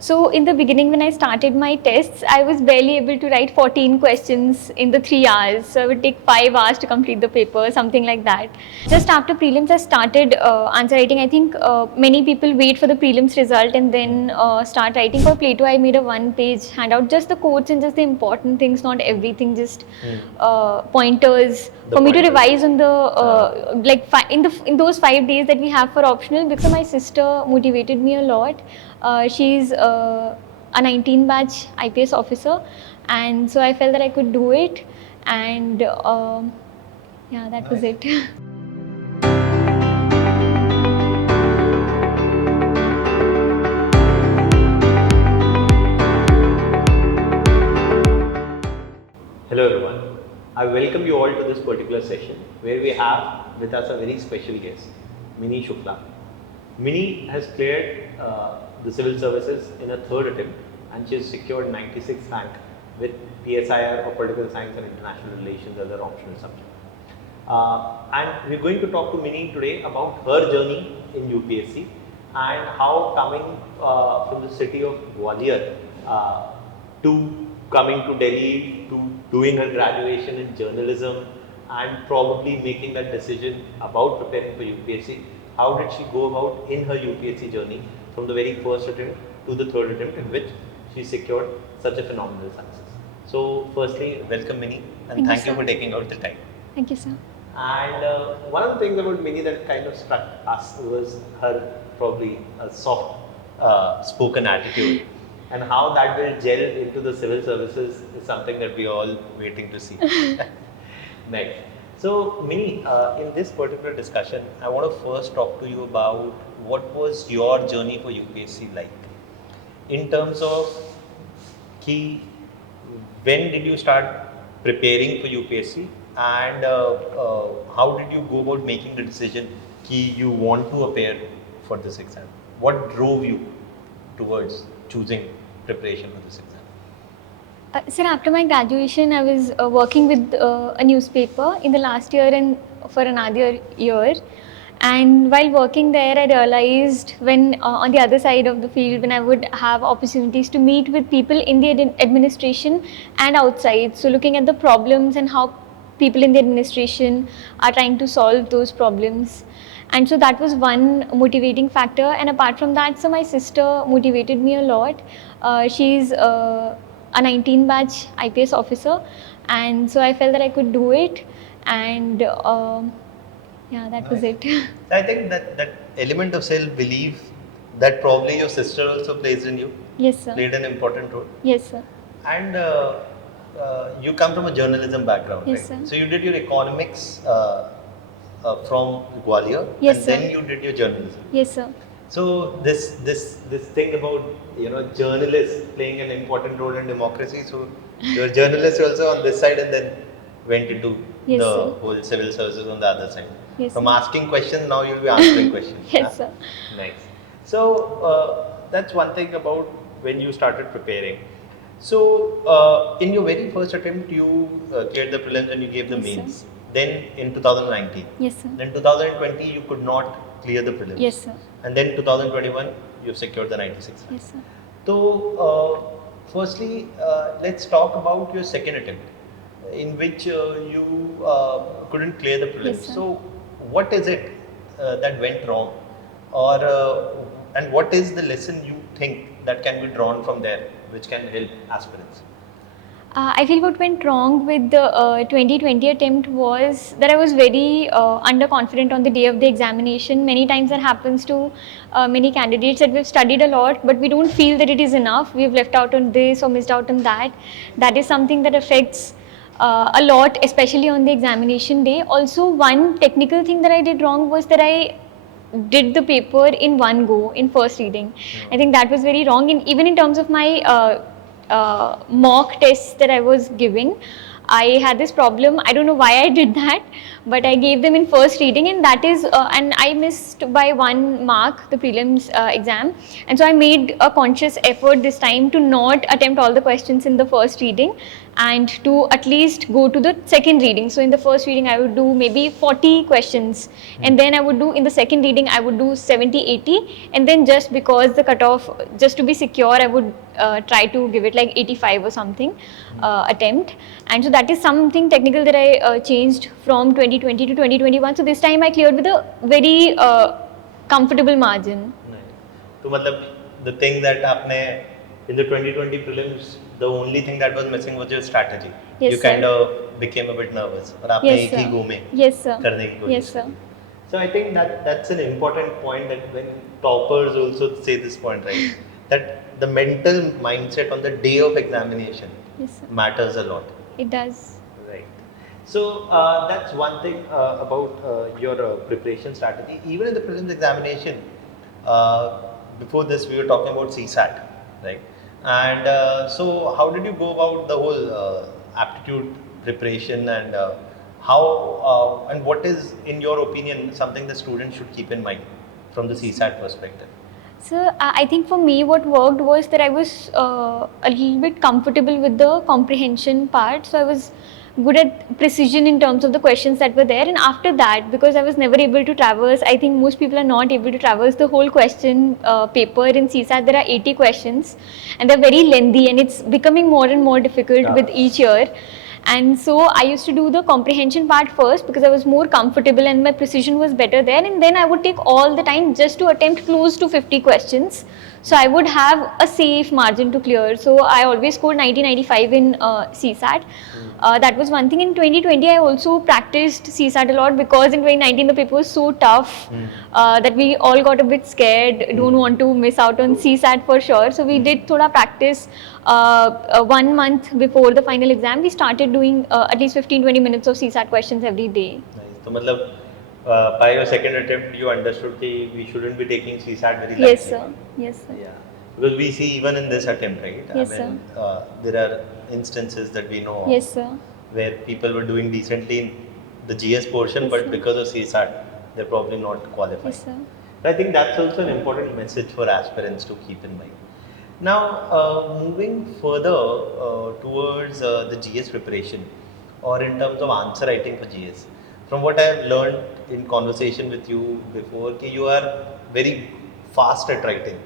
So in the beginning when I started my tests, I was barely able to write 14 questions in the 3 hours. So it would take 5 hours to complete the paper, something like that. Just after prelims, I started answer writing. I think many people wait for the prelims result and then start writing. For Plato, I made a 1-page handout, just the quotes and just the important things, not everything, just pointers for me to revise on the in those 5 days that we have for optional. Because my sister motivated me a lot. She's a 19 batch IPS officer, and so I felt that I could do it, and yeah, that was it. Hello everyone, I welcome you all to this particular session where we have with us a very special guest, Mini Shukla. Mini has cleared the civil services in a 3rd attempt and she has secured 96th rank with PSIR or Political Science and International Relations as an optional subject. And we're going to talk to Mini today about her journey in UPSC and how coming from the city of Gwalior to coming to Delhi to doing her graduation in journalism and probably making that decision about preparing for UPSC. How did she go about in her UPSC journey from the very first attempt to the 3rd attempt in which she secured such a phenomenal success? So firstly, welcome Mini and thank you for taking out the time. Thank you, sir. And one of the things about Mini that kind of struck us was her probably a soft spoken attitude. And how that will gel into the civil services is something that we are all waiting to see. Next. So, Mini, in this particular discussion, I want to first talk to you about what was your journey for UPSC like? In terms of when did you start preparing for UPSC and how did you go about making the decision that you want to appear for this exam? What drove you towards choosing preparation for this exam? Sir, after my graduation, I was working with a newspaper in the last year and for another year. And while working there, I realized when on the other side of the field, when I would have opportunities to meet with people in the administration and outside. So looking at the problems and how people in the administration are trying to solve those problems. And so that was one motivating factor. And apart from that, so my sister motivated me a lot. She's a 19 batch IPS officer, and so I felt that I could do it, and yeah, that was it. I think that element of self-belief that probably your sister also plays in you. Yes, sir. Played an important role. Yes, sir. And you come from a journalism background, yes, right? Sir. So you did your economics from Gwalior, yes, and sir. then you did your journalism. Yes, sir. So this thing about journalists playing an important role in democracy. So you're a journalist also on this side, and then went into yes, the sir. whole civil services on the other side. Yes, From sir. asking questions, now you'll be answering questions. Yes, sir. Nice. So that's one thing about when you started preparing. So in your very first attempt, you cleared the prelims and you gave the yes, mains. Sir. Then in 2019. Yes, sir. Then 2020, you could not clear the prelims. Yes, sir. And then 2021, you secured the 96. Yes, sir. So firstly, let's talk about your second attempt, in which you couldn't clear the prelims. Yes, sir. So what is it that went wrong, or and what is the lesson you think that can be drawn from there, which can help aspirants? I feel what went wrong with the 2020 attempt was that I was very underconfident on the day of the examination. Many times that happens to many candidates, that we've studied a lot, but we don't feel that it is enough. We've left out on this or missed out on that. That is something that affects a lot, especially on the examination day. Also, one technical thing that I did wrong was that I did the paper in one go, in first reading. I think that was very wrong. And even in terms of my mock tests that I was giving, I had this problem. I don't know why I did that, but I gave them in first reading, and that is and I missed by 1 mark the prelims exam, and so I made a conscious effort this time to not attempt all the questions in the first reading, and to at least go to the second reading. So in the first reading I would do maybe 40 questions, and then I would do in the second reading I would do 70, 80, and then just because the cutoff, just to be secure, I would try to give it like 85 or something attempt. And so that is something technical that I changed from 2020 to 2021. So this time I cleared with a very comfortable margin. तो मतलब the thing that आपने in the 2020 prelims, the only thing that was missing was your strategy. Yes, you sir. kind of became a bit nervous. और आपने Yes, एक ही sir. go में Yes, sir. करने की कोशिश Yes, sir. की. So I think that that's an important point, that when toppers also say this point, right? That the mental mindset on the day of examination Yes, sir. matters a lot. It does. Right. So that's one thing about your preparation strategy. Even in the prelims examination, before this we were talking about CSAT, right? And so how did you go about the whole aptitude preparation, and how and what is, in your opinion, something the students should keep in mind from the CSAT perspective? So I think for me what worked was that I was a little bit comfortable with the comprehension part. So I was good at precision in terms of the questions that were there, and after that, because I was never able to traverse, I think most people are not able to traverse the whole question paper in CSAT. There are 80 questions and they're very lengthy, and it's becoming more and more difficult with each year. And so I used to do the comprehension part first because I was more comfortable and my precision was better there, and then I would take all the time just to attempt close to 50 questions. So I would have a safe margin to clear. So I always scored 1995 in CSAT. That was one thing. In 2020 I also practiced CSAT a lot because in 2019 the paper was so tough that we all got a bit scared, don't want to miss out on CSAT for sure. So we did thoda practice 1 month before the final exam. We started doing at least 15-20 minutes of CSAT questions every day. Nice. So मतलब by your second attempt you understood that we shouldn't be taking CSAT very lightly. Yes, sir. Yes, sir. Yeah. Because we see even in this attempt, right? Yes, I mean, there are instances that we know of Yes, sir. where people were doing decently in the GS portion, Yes, but sir. because of CSAT, they're probably not qualified. Yes, sir. So I think that's also an important message for aspirants to keep in mind. Now, moving further towards the GS preparation, or in terms of answer writing for GS, from what I have learned in conversation with you before, you are very fast at writing.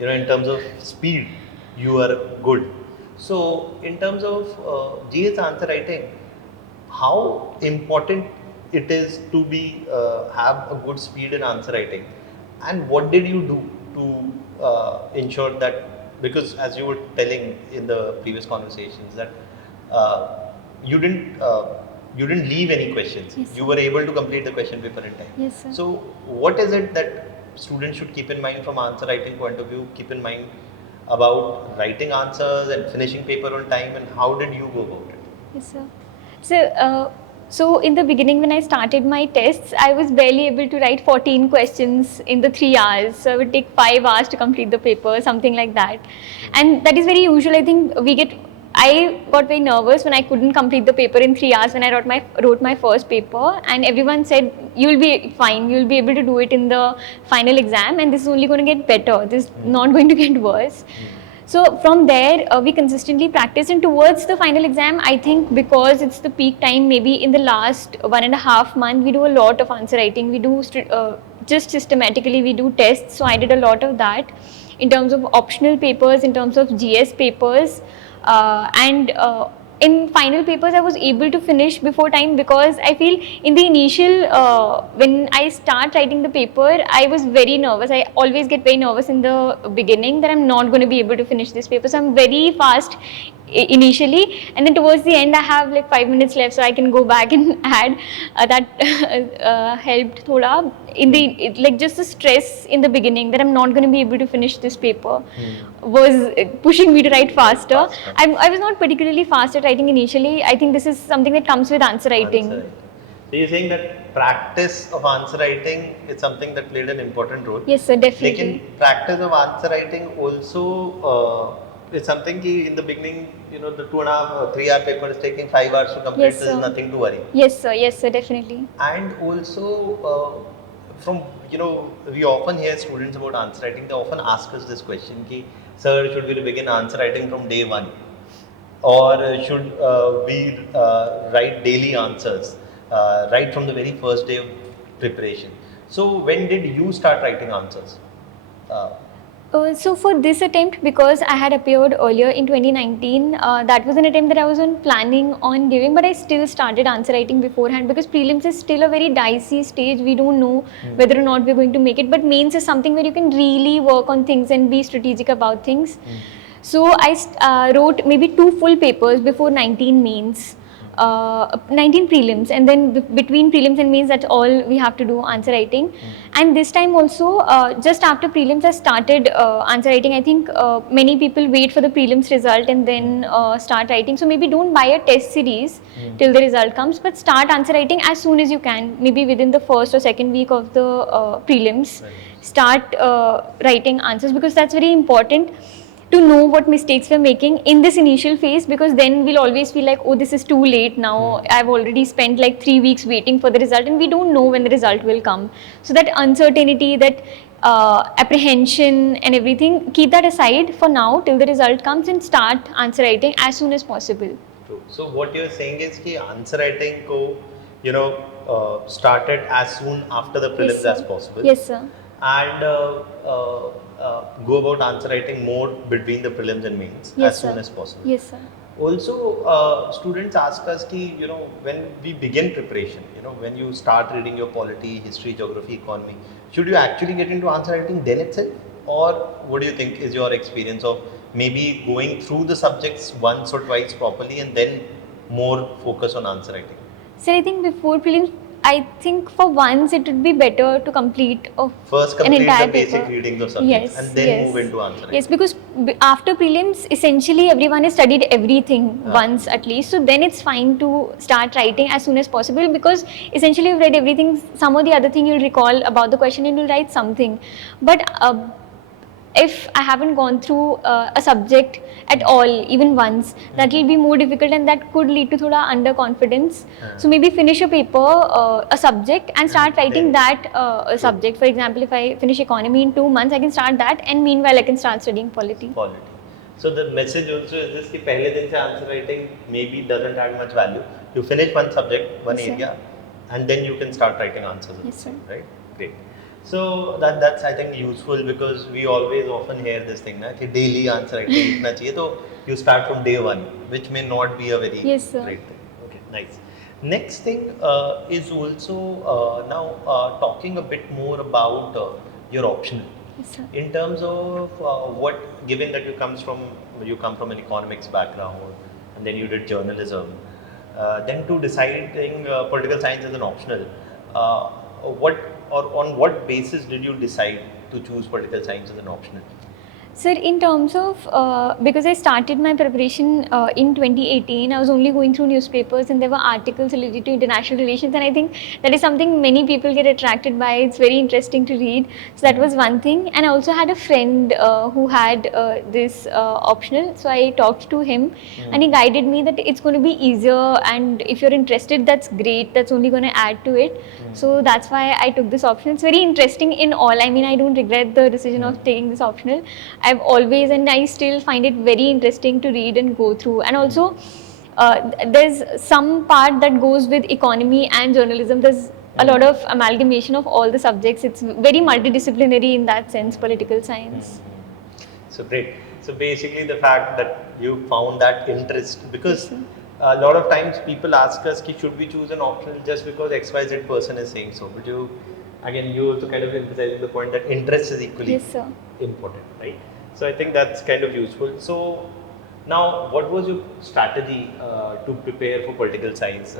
You know, in terms of speed, you are good. So, in terms of GS answer writing, how important it is to be have a good speed in answer writing, and what did you do to ensure that? Because as you were telling in the previous conversations that you didn't leave any questions. Yes, you were able to complete the question paper in time. Yes, sir. So what is it that students should keep in mind from answer writing point of view? Keep in mind about writing answers and finishing paper on time, and how did you go about it? Yes, sir. So in the beginning when I started my tests, I was barely able to write 14 questions in the 3 hours. So I would take 5 hours to complete the paper, something like that. And that is very usual. I think I got very nervous when I couldn't complete the paper in 3 hours when I wrote my first paper, and everyone said, you will be fine, you will be able to do it in the final exam, and this is only going to get better, this is not going to get worse. So from there, we consistently practice, and towards the final exam, I think because it's the peak time, maybe in the last 1.5 months, we do a lot of answer writing. We do just systematically, we do tests. So I did a lot of that in terms of optional papers, in terms of GS papers, and in final papers, I was able to finish before time because I feel in the initial, when I start writing the paper, I was very nervous. I always get very nervous in the beginning that I'm not going to be able to finish this paper. So I'm very fast initially, and then towards the end I have like 5 minutes left, so I can go back and add. That helped thoda in the like just the stress in the beginning that I'm not going to be able to finish this paper was pushing me to write faster. I was not particularly fast at writing initially. I think this is something that comes with answer writing. So you're saying that practice of answer writing is something that played an important role. Yes, sir, definitely. Lekin practice of answer writing also is something ki in the beginning, you know, the 2.5 or 3 hour paper is taking 5 hours to complete. Yes, so there's sir. nothing to worry. Yes, sir, definitely. And also from, you know, we often hear students about answer writing. They often ask us this question ki, sir, should we begin answer writing from day one, or should we write daily answers right from the very first day of preparation? So when did you start writing answers? Uh, So for this attempt, because I had appeared earlier in 2019, that was an attempt that I wasn't planning on giving, but I still started answer writing beforehand because prelims is still a very dicey stage. We don't know whether or not we're going to make it, but mains is something where you can really work on things and be strategic about things. So I wrote maybe 2 full papers before 19 mains. 19 prelims, and then between prelims and mains, that's all we have to do, answer writing. And this time also, just after prelims I started answer writing. I think many people wait for the prelims result and then start writing, so maybe don't buy a test series till the result comes, but start answer writing as soon as you can, maybe within the first or second week of the prelims. Start writing answers, because that's very important to know what mistakes we're making in this initial phase, because then we'll always feel like, oh, this is too late now. I've already spent like 3 weeks waiting for the result, and we don't know when the result will come. So that uncertainty, that apprehension and everything, keep that aside for now till the result comes, and start answer writing as soon as possible. True. So what you're saying is कि answer writing को started as soon after the prelims as possible. Yes, sir. And go about answer writing more between the prelims and mains as soon as possible. Yes, sir. Also, students ask us ki, when we begin preparation, when you start reading your polity, history, geography, economy, should you actually get into answer writing then itself? Or what do you think is your experience of maybe going through the subjects once or twice properly and then more focus on answer writing? So I think before prelims, I think for once it would be better to complete first an complete entire the basic paper. readings of subjects and then move into answer writing. Yes, because after prelims, essentially everyone has studied everything once at least. So then it's fine to start writing as soon as possible, because essentially you've read everything. Some or the other thing you'll recall about the question and you'll write something. But if I haven't gone through a subject at all, even once, that will be more difficult, and that could lead to thoda underconfidence. So maybe finish a paper, a subject, and start writing that subject. For example, if I finish economy in 2 months, I can start that, and meanwhile I can start studying polity. So the message also is this: कि पहले दिन से answer writing maybe doesn't add much value. You finish one subject, one area, and then you can start writing answers. Yes, sir. Right? Great. So that's I think useful, because we always often hear this thing ना कि daily answer writing लिखना चाहिए, तो you start from day one, which may not be a very great thing. Okay, nice. Next thing is also now talking a bit more about your optional. Yes, sir. In terms of what, given that you come from an economics background and then you did journalism, then to deciding political science as an optional, what or on what basis did you decide to choose political science as an optional? Sir, in terms of, because I started my preparation in 2018, I was only going through newspapers and there were articles related to international relations, and I think that is something many people get attracted by. It's very interesting to read. So that was one thing. And I also had a friend who had this optional. So I talked to him and he guided me that it's going to be easier, and if you're interested, that's great. That's only going to add to it. So that's why I took this option. It's very interesting in all. I mean, I don't regret the decision of taking this optional. I've always, and I still find it very interesting to read and go through. And also, there's some part that goes with economy and journalism. There's a lot of amalgamation of all the subjects. It's very multidisciplinary in that sense, political science. So great. So basically the fact that you found that interest, because a lot of times people ask us, should we choose an optional just because XYZ person is saying so? But you also kind of emphasizing the point that interest is equally important, right? So I think that's kind of useful. So now, what was your strategy to prepare for political science?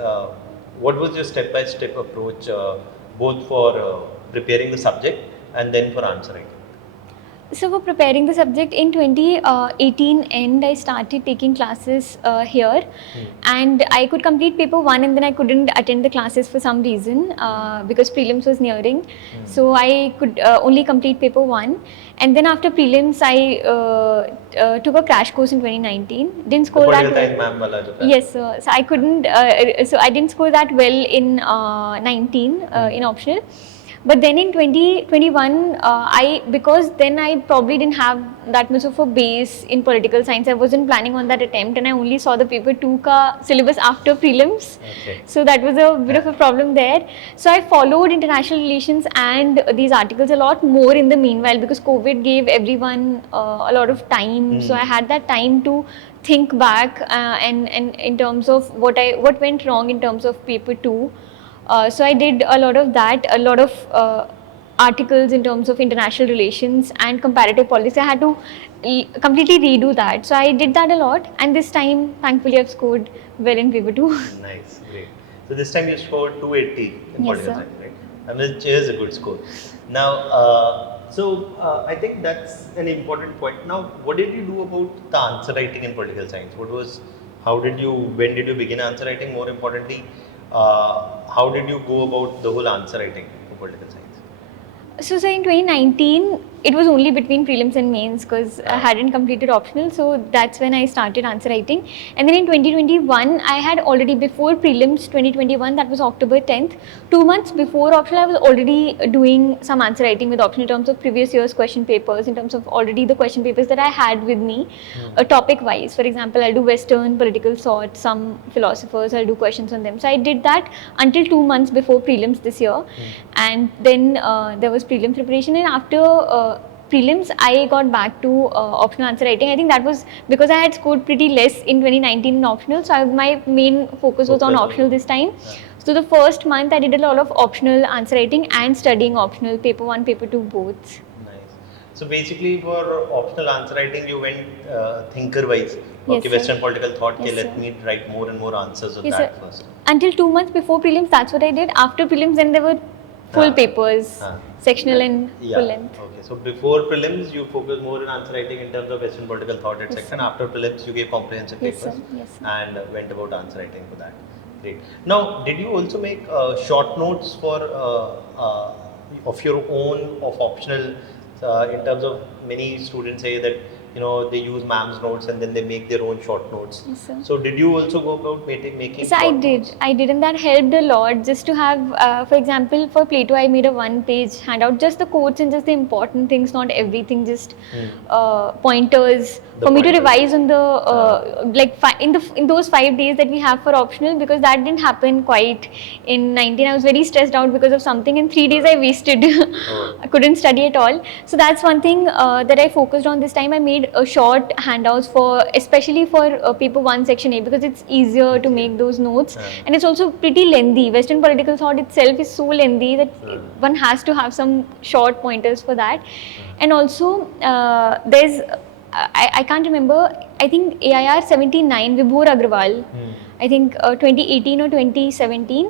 What was your step-by-step approach, both for preparing the subject and then for answering? So for preparing the subject, in 2018 end, I started taking classes here, and I could complete paper 1 and then I couldn't attend the classes for some reason because prelims was nearing. So I could only complete paper 1, and then after prelims I took a crash course in 2019. Didn't score that well. Yes, so I couldn't, so I didn't score that well in 19 in optional. But then in 2021, because then I probably didn't have that much of a base in political science. I wasn't planning on that attempt, and I only saw the paper 2 ka syllabus after prelims. Okay. So that was a bit of a problem there. So I followed international relations and these articles a lot more in the meanwhile, because COVID gave everyone a lot of time. So I had that time to think back and in terms of what went wrong in terms of paper 2. So I did a lot of that, a lot of articles in terms of international relations and comparative policy. I had to completely redo that. So I did that a lot, and this time, thankfully, I've scored well in paper 2. Nice, great. So this time you scored 280 in Yes, political sir. science, right? I mean, which is a good score. Now, I think that's an important point. Now, what did you do about the answer writing in political science? When did you begin answer writing? More importantly, how did you go about the whole answer writing for political science? So in 2019, it was only between prelims and mains because I hadn't completed optional. So that's when I started answer writing. And then in 2021, I had already, before prelims 2021, that was October 10th, 2 months before optional, I was already doing some answer writing with optional in terms of previous year's question papers, in terms of already the question papers that I had with me, topic wise. For example, I'll do Western political thought, some philosophers, I'll do questions on them. So I did that until 2 months before prelims this year. And then there was prelim preparation, and after prelims I got back to optional answer writing. I think that was because I had scored pretty less in 2019 in optional, so my main focus was on optional this time. So the first month I did a lot of optional answer writing and studying optional, paper 1, paper 2 both. Nice. So basically for optional answer writing you went thinker wise. Yes, Okay, sir. Western political thought, Yes, let sir. me write more and more answers of Yes, that sir. first. Until 2 months before prelims, that's what I did. After prelims, then there were full papers, sectional and full length. Okay, so before prelims you focus more on answer writing in terms of Western political thought, etc. Yes, And sir. after prelims you gave comprehensive Yes, papers sir. Yes, sir. and went about answer writing for that. Great. Now, did you also make short notes for of your own of optional in terms of many students say that they use ma'am's notes and then they make their own short notes. Yes, sir. So did you also go about making Yes, short I notes? did, and that helped a lot. Just to have, for example, for Plato, I made a 1-page handout, just the quotes and just the important things, not everything, just pointers for me to revise on the in those 5 days that we have for optional, because that didn't happen quite in 19. I was very stressed out because of something, and 3 days I wasted. I couldn't study at all. So that's one thing that I focused on this time. I made short handouts especially for paper 1 section A, because it's easier to make those notes, and it's also pretty lengthy. Western political thought itself is so lengthy that one has to have some short pointers for that. And also there's I can't remember, I think AIR 79, Vibhor Agrawal, I think 2018 or 2017,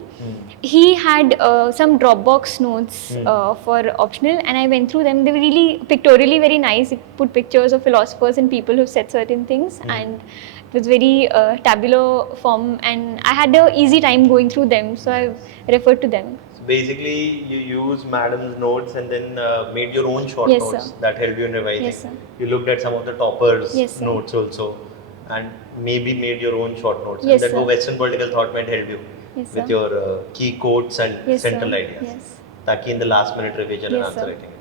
he had some Dropbox notes for optional, and I went through them. They were really pictorially very nice. He put pictures of philosophers and people who said certain things, and it was very tabular form, and I had an easy time going through them, so I referred to them. Basically, you use madam's notes and then made your own short Yes, notes sir. that helped you in revising. Yes, sir. You looked at some of the toppers' Yes, sir. notes also and maybe made your own short notes. Yes, and that sir. Western political thought might help you Yes, with sir. your key quotes and Yes, central sir. ideas. Yes. Taki in the last minute revision Yes, and answer sir. writing.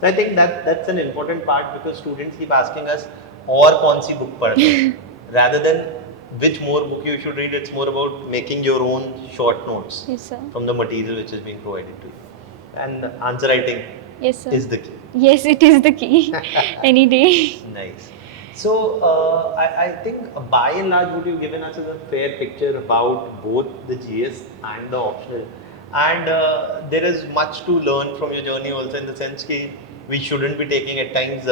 So I think that's an important part, because students keep asking us, और कौन सी book पढ़ना है? Rather than which more book you should read, it's more about making your own short notes Yes, sir. from the material which is being provided to you. And answer writing Yes, sir. is the key. Yes, it is the key. Any day. Nice. So I think by and large what you've given us is a fair picture about both the GS and the optional. And there is much to learn from your journey also, in the sense that we shouldn't be taking at times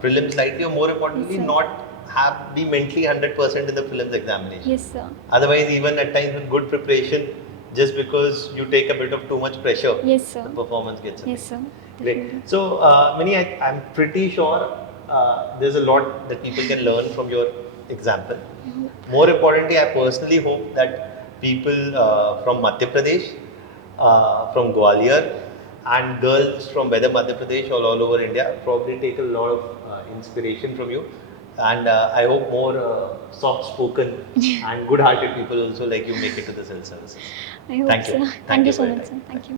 prelims lightly, or more importantly, Yes, sir. not be mentally 100% in the prelims examination. Yes, sir. Otherwise, even at times with good preparation, just because you take a bit of too much pressure, Yes, sir. the performance gets affected. Yes, sir. Great. So, Mini, I'm pretty sure there's a lot that people can learn from your example. More importantly, I personally hope that people from Madhya Pradesh, from Gwalior, and girls from whether Madhya Pradesh or all over India probably take a lot of inspiration from you. And I hope more soft-spoken and good-hearted people also like you make it to the civil services. I hope Thank you. so. Thank Thank you you so for your much, sir. time. Thank you.